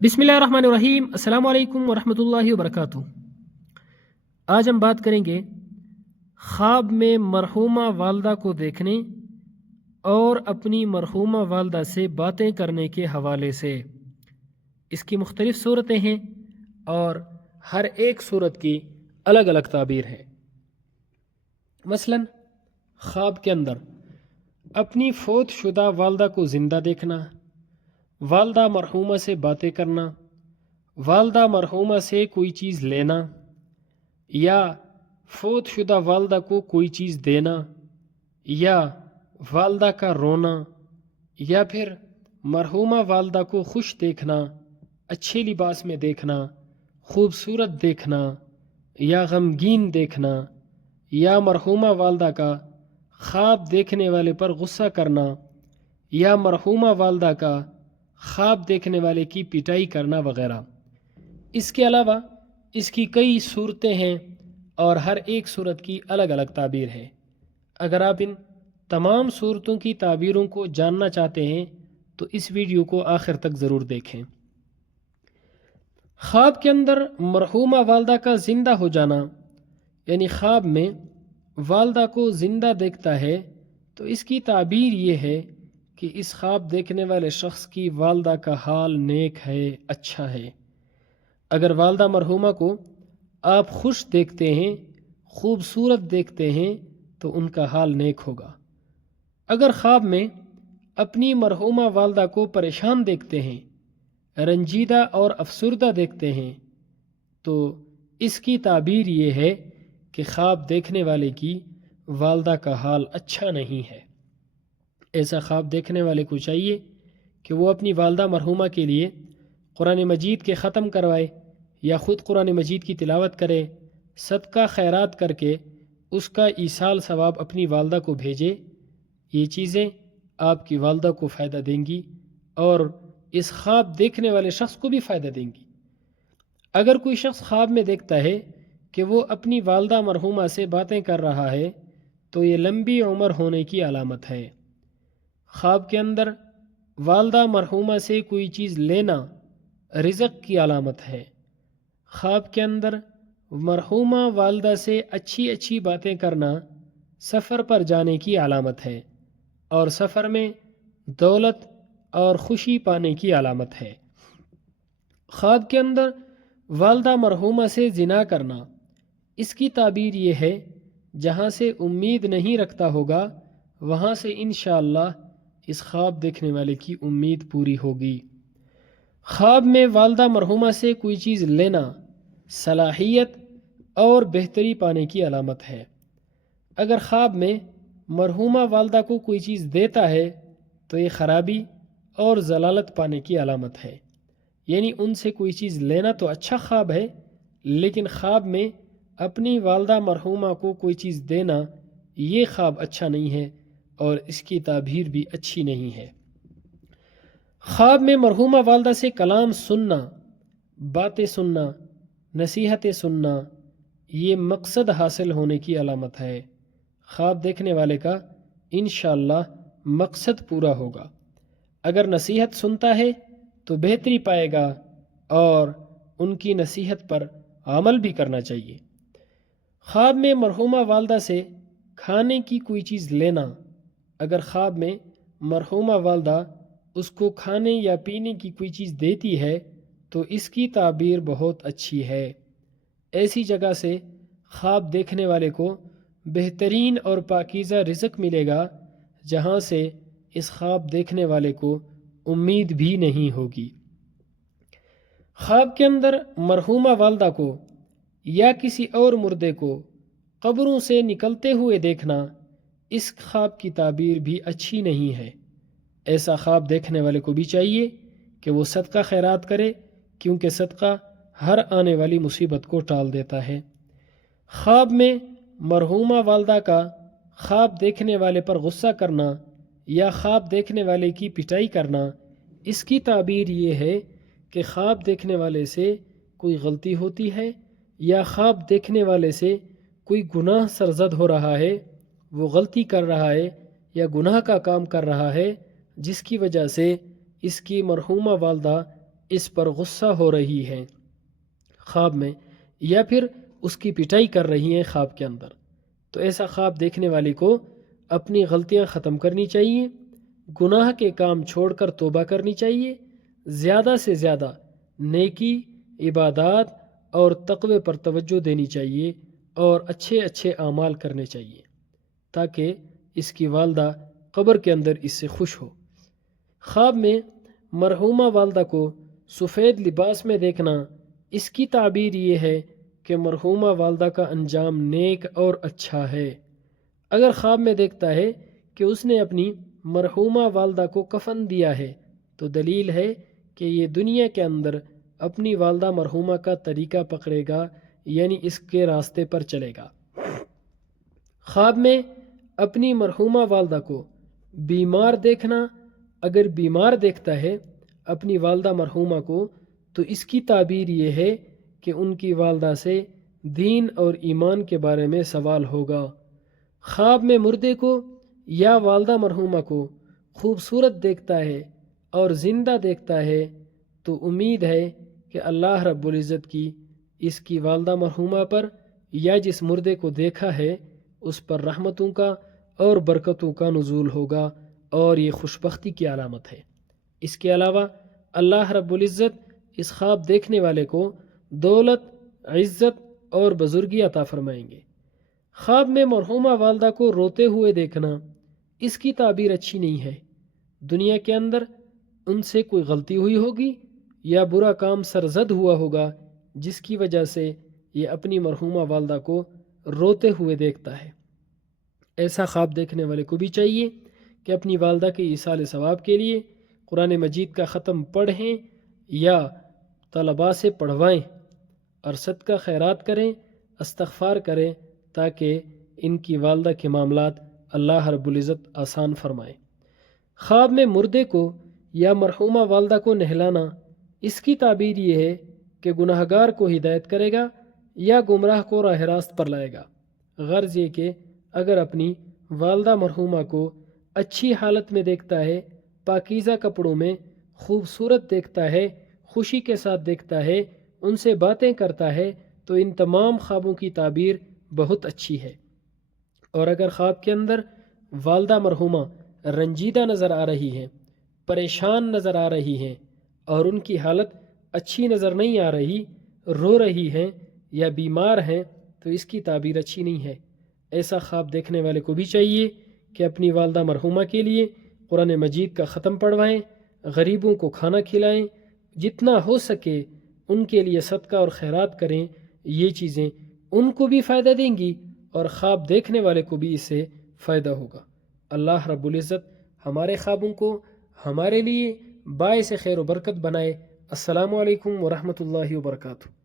بسم اللہ الرحمن الرحیم۔ السلام علیکم ورحمۃ اللہ وبرکاتہ۔ آج ہم بات کریں گے خواب میں مرحومہ والدہ کو دیکھنے اور اپنی مرحومہ والدہ سے باتیں کرنے کے حوالے سے۔ اس کی مختلف صورتیں ہیں اور ہر ایک صورت کی الگ الگ تعبیر ہے۔ مثلا خواب کے اندر اپنی فوت شدہ والدہ کو زندہ دیکھنا، والدہ مرحومہ سے باتیں کرنا، والدہ مرحومہ سے کوئی چیز لینا، یا فوت شدہ والدہ کو کوئی چیز دینا، یا والدہ کا رونا، یا پھر مرحومہ والدہ کو خوش دیکھنا، اچھے لباس میں دیکھنا، خوبصورت دیکھنا، یا غمگین دیکھنا، یا مرحومہ والدہ کا خواب دیکھنے والے پر غصہ کرنا، یا مرحومہ والدہ کا خواب دیکھنے والے کی پٹائی کرنا وغیرہ۔ اس کے علاوہ اس کی کئی صورتیں ہیں اور ہر ایک صورت کی الگ الگ تعبیر ہے۔ اگر آپ ان تمام صورتوں کی تعبیروں کو جاننا چاہتے ہیں تو اس ویڈیو کو آخر تک ضرور دیکھیں۔ خواب کے اندر مرحومہ والدہ کا زندہ ہو جانا، یعنی خواب میں والدہ کو زندہ دیکھتا ہے، تو اس کی تعبیر یہ ہے کہ اس خواب دیکھنے والے شخص کی والدہ کا حال نیک ہے، اچھا ہے۔ اگر والدہ مرحومہ کو آپ خوش دیکھتے ہیں، خوبصورت دیکھتے ہیں، تو ان کا حال نیک ہوگا۔ اگر خواب میں اپنی مرحومہ والدہ کو پریشان دیکھتے ہیں، رنجیدہ اور افسردہ دیکھتے ہیں، تو اس کی تعبیر یہ ہے کہ خواب دیکھنے والے کی والدہ کا حال اچھا نہیں ہے۔ ایسا خواب دیکھنے والے کو چاہیے کہ وہ اپنی والدہ مرحومہ کے لیے قرآن مجید کے ختم کروائے، یا خود قرآن مجید کی تلاوت کرے، صدقہ خیرات کر کے اس کا ایصال ثواب اپنی والدہ کو بھیجے۔ یہ چیزیں آپ کی والدہ کو فائدہ دیں گی اور اس خواب دیکھنے والے شخص کو بھی فائدہ دیں گی۔ اگر کوئی شخص خواب میں دیکھتا ہے کہ وہ اپنی والدہ مرحومہ سے باتیں کر رہا ہے تو یہ لمبی عمر ہونے کی علامت ہے۔ خواب کے اندر والدہ مرحومہ سے کوئی چیز لینا رزق کی علامت ہے۔ خواب کے اندر مرحومہ والدہ سے اچھی اچھی باتیں کرنا سفر پر جانے کی علامت ہے، اور سفر میں دولت اور خوشی پانے کی علامت ہے۔ خواب کے اندر والدہ مرحومہ سے زنا کرنا، اس کی تعبیر یہ ہے جہاں سے امید نہیں رکھتا ہوگا وہاں سے انشاءاللہ اس خواب دیکھنے والے کی امید پوری ہوگی۔ خواب میں والدہ مرحومہ سے کوئی چیز لینا صلاحیت اور بہتری پانے کی علامت ہے۔ اگر خواب میں مرحومہ والدہ کو کوئی چیز دیتا ہے تو یہ خرابی اور ضلالت پانے کی علامت ہے۔ یعنی ان سے کوئی چیز لینا تو اچھا خواب ہے، لیکن خواب میں اپنی والدہ مرحومہ کو کوئی چیز دینا یہ خواب اچھا نہیں ہے اور اس کی تعبیر بھی اچھی نہیں ہے۔ خواب میں مرحومہ والدہ سے کلام سننا، باتیں سننا، نصیحتیں سننا، یہ مقصد حاصل ہونے کی علامت ہے۔ خواب دیکھنے والے کا انشاءاللہ مقصد پورا ہوگا۔ اگر نصیحت سنتا ہے تو بہتری پائے گا اور ان کی نصیحت پر عمل بھی کرنا چاہیے۔ خواب میں مرحومہ والدہ سے کھانے کی کوئی چیز لینا، اگر خواب میں مرحومہ والدہ اس کو کھانے یا پینے کی کوئی چیز دیتی ہے تو اس کی تعبیر بہت اچھی ہے۔ ایسی جگہ سے خواب دیکھنے والے کو بہترین اور پاکیزہ رزق ملے گا جہاں سے اس خواب دیکھنے والے کو امید بھی نہیں ہوگی۔ خواب کے اندر مرحومہ والدہ کو یا کسی اور مردے کو قبروں سے نکلتے ہوئے دیکھنا، اس خواب کی تعبیر بھی اچھی نہیں ہے۔ ایسا خواب دیکھنے والے کو بھی چاہیے کہ وہ صدقہ خیرات کرے، کیونکہ صدقہ ہر آنے والی مصیبت کو ٹال دیتا ہے۔ خواب میں مرحومہ والدہ کا خواب دیکھنے والے پر غصہ کرنا یا خواب دیکھنے والے کی پٹائی کرنا، اس کی تعبیر یہ ہے کہ خواب دیکھنے والے سے کوئی غلطی ہوتی ہے یا خواب دیکھنے والے سے کوئی گناہ سرزد ہو رہا ہے، وہ غلطی کر رہا ہے یا گناہ کا کام کر رہا ہے، جس کی وجہ سے اس کی مرحومہ والدہ اس پر غصہ ہو رہی ہیں خواب میں، یا پھر اس کی پٹائی کر رہی ہیں خواب کے اندر، تو ایسا خواب دیکھنے والی کو اپنی غلطیاں ختم کرنی چاہیے، گناہ کے کام چھوڑ کر توبہ کرنی چاہیے، زیادہ سے زیادہ نیکی، عبادات اور تقوی پر توجہ دینی چاہیے اور اچھے اچھے اعمال کرنے چاہیے تاکہ اس کی والدہ قبر کے اندر اس سے خوش ہو۔ خواب میں مرحومہ والدہ کو سفید لباس میں دیکھنا، اس کی تعبیر یہ ہے کہ مرحومہ والدہ کا انجام نیک اور اچھا ہے۔ اگر خواب میں دیکھتا ہے کہ اس نے اپنی مرحومہ والدہ کو کفن دیا ہے تو دلیل ہے کہ یہ دنیا کے اندر اپنی والدہ مرحومہ کا طریقہ پکڑے گا، یعنی اس کے راستے پر چلے گا۔ خواب میں اپنی مرحومہ والدہ کو بیمار دیکھنا، اگر بیمار دیکھتا ہے اپنی والدہ مرحومہ کو تو اس کی تعبیر یہ ہے کہ ان کی والدہ سے دین اور ایمان کے بارے میں سوال ہوگا۔ خواب میں مردے کو یا والدہ مرحومہ کو خوبصورت دیکھتا ہے اور زندہ دیکھتا ہے تو امید ہے کہ اللہ رب العزت کی اس کی والدہ مرحومہ پر یا جس مردے کو دیکھا ہے اس پر رحمتوں کا اور برکتوں کا نزول ہوگا، اور یہ خوشبختی کی علامت ہے۔ اس کے علاوہ اللہ رب العزت اس خواب دیکھنے والے کو دولت، عزت اور بزرگی عطا فرمائیں گے۔ خواب میں مرحومہ والدہ کو روتے ہوئے دیکھنا، اس کی تعبیر اچھی نہیں ہے۔ دنیا کے اندر ان سے کوئی غلطی ہوئی ہوگی یا برا کام سرزد ہوا ہوگا جس کی وجہ سے یہ اپنی مرحومہ والدہ کو روتے ہوئے دیکھتا ہے۔ ایسا خواب دیکھنے والے کو بھی چاہیے کہ اپنی والدہ کے ایصال ثواب کے لیے قرآن مجید کا ختم پڑھیں یا طلباء سے پڑھوائیں اور صدقہ خیرات کریں، استغفار کریں تاکہ ان کی والدہ کے معاملات اللہ رب العزت آسان فرمائے۔ خواب میں مردے کو یا مرحومہ والدہ کو نہلانا، اس کی تعبیر یہ ہے کہ گناہگار کو ہدایت کرے گا یا گمراہ کو راہ راست پر لائے گا۔ غرض یہ کہ اگر اپنی والدہ مرحومہ کو اچھی حالت میں دیکھتا ہے، پاکیزہ کپڑوں میں، خوبصورت دیکھتا ہے، خوشی کے ساتھ دیکھتا ہے، ان سے باتیں کرتا ہے، تو ان تمام خوابوں کی تعبیر بہت اچھی ہے۔ اور اگر خواب کے اندر والدہ مرحومہ رنجیدہ نظر آ رہی ہیں، پریشان نظر آ رہی ہیں اور ان کی حالت اچھی نظر نہیں آ رہی، رو رہی ہیں یا بیمار ہیں، تو اس کی تعبیر اچھی نہیں ہے۔ ایسا خواب دیکھنے والے کو بھی چاہیے کہ اپنی والدہ مرحومہ کے لیے قرآن مجید کا ختم پڑھوائیں، غریبوں کو کھانا کھلائیں، جتنا ہو سکے ان کے لیے صدقہ اور خیرات کریں۔ یہ چیزیں ان کو بھی فائدہ دیں گی اور خواب دیکھنے والے کو بھی اس سے فائدہ ہوگا۔ اللہ رب العزت ہمارے خوابوں کو ہمارے لیے باعث خیر و برکت بنائے۔ السلام علیکم ورحمۃ اللہ وبرکاتہ۔